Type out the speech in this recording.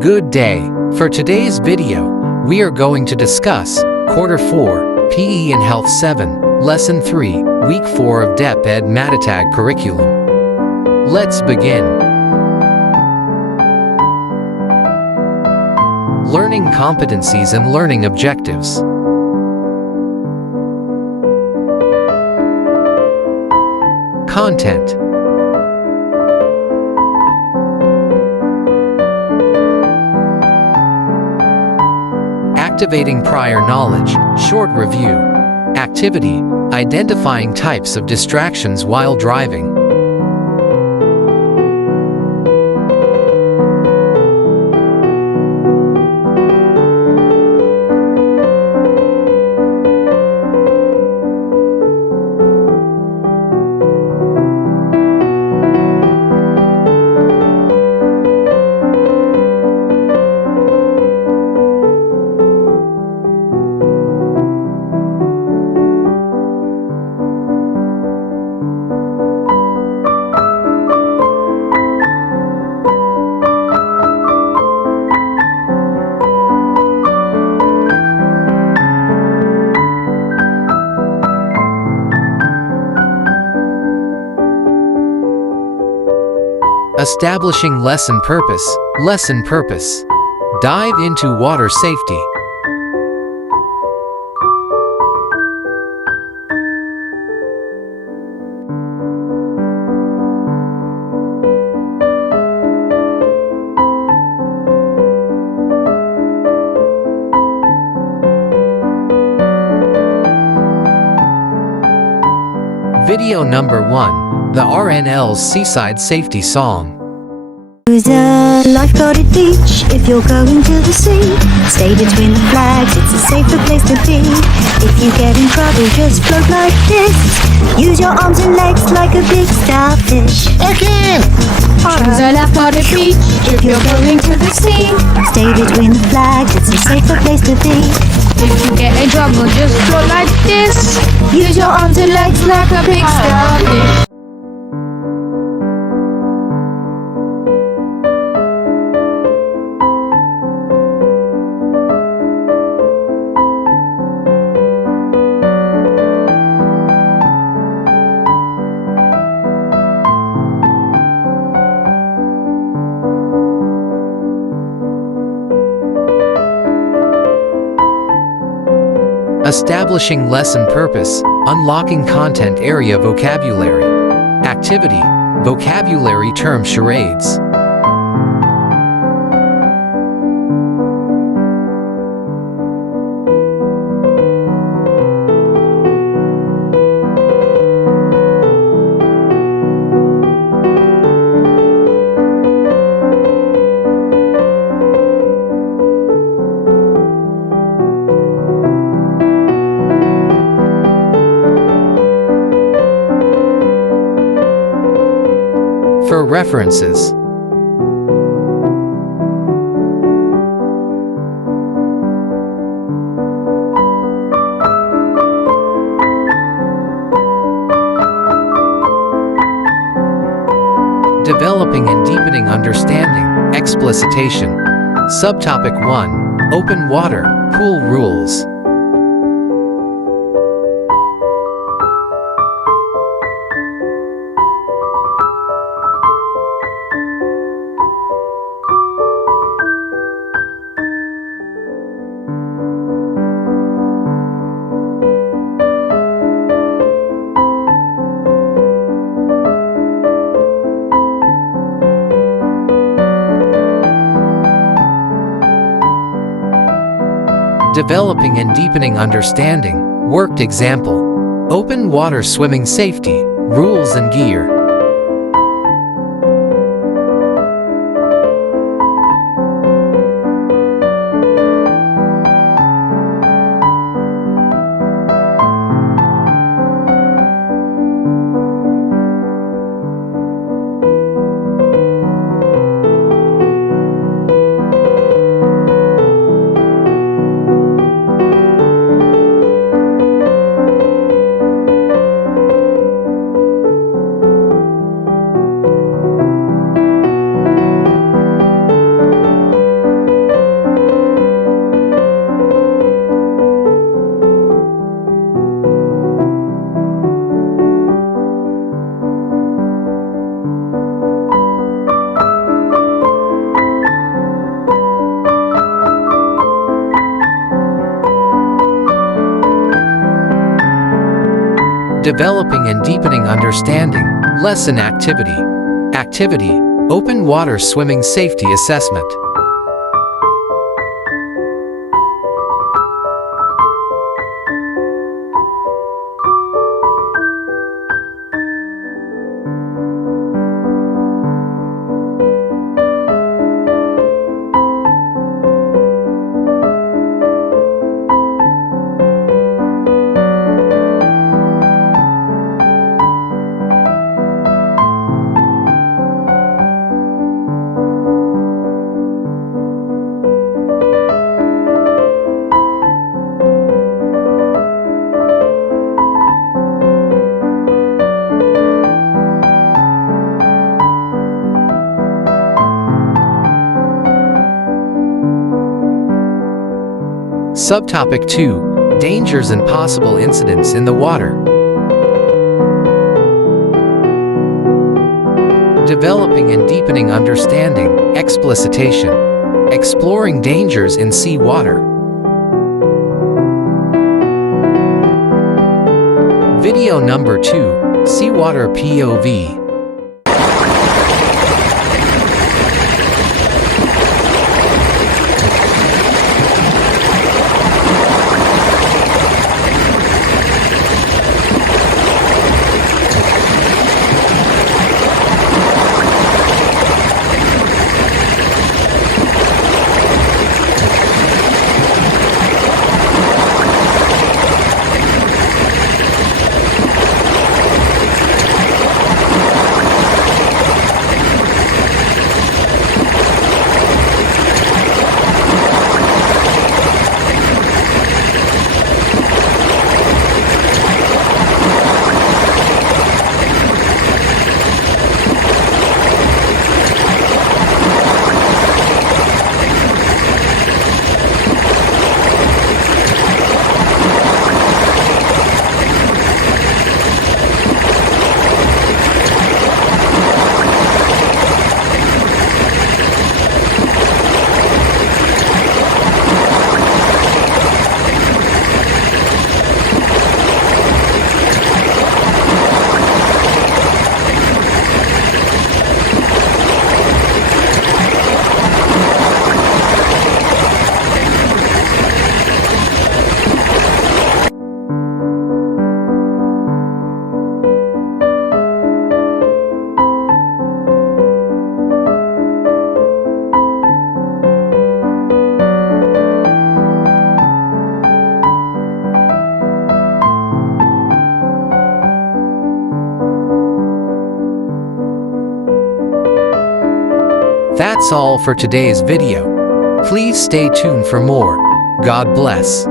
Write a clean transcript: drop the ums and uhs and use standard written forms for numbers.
Good day. For today's video, we are going to discuss Quarter 4, PE and Health 7, Lesson 3, Week 4 of Deped Matatag curriculum. Let's begin. Learning competencies and learning objectives. Content. Activating prior knowledge, short review. Activity, identifying types of distractions while driving. Establishing lesson purpose. Lesson purpose. Dive into water safety. Video number 1. The RNL's Seaside Safety Song. Use a lifeguard at beach if you're going to the sea. Stay between the flags, it's a safer place to be. If you get in trouble, just float like this. Use your arms and legs like a big starfish. Again! Use a lifeguard at beach if you're going to the sea. Stay between the flags, it's a safer place to be. If you get in trouble, just float like this. Use your arms and legs like a big starfish. Establishing lesson purpose, unlocking content area vocabulary. Activity, vocabulary term charades. For references. Developing and deepening understanding, explicitation. Subtopic 1, Open Water, Pool Rules. Developing and deepening understanding, worked example. Open water swimming safety, rules and gear. Developing and deepening understanding. Lesson activity. Activity: Open water swimming safety assessment. Subtopic 2: Dangers and possible incidents in the water. Developing and deepening understanding. Explicitation: Exploring dangers in seawater. Video number 2: Seawater POV. That's all for today's video. Please stay tuned for more. God bless.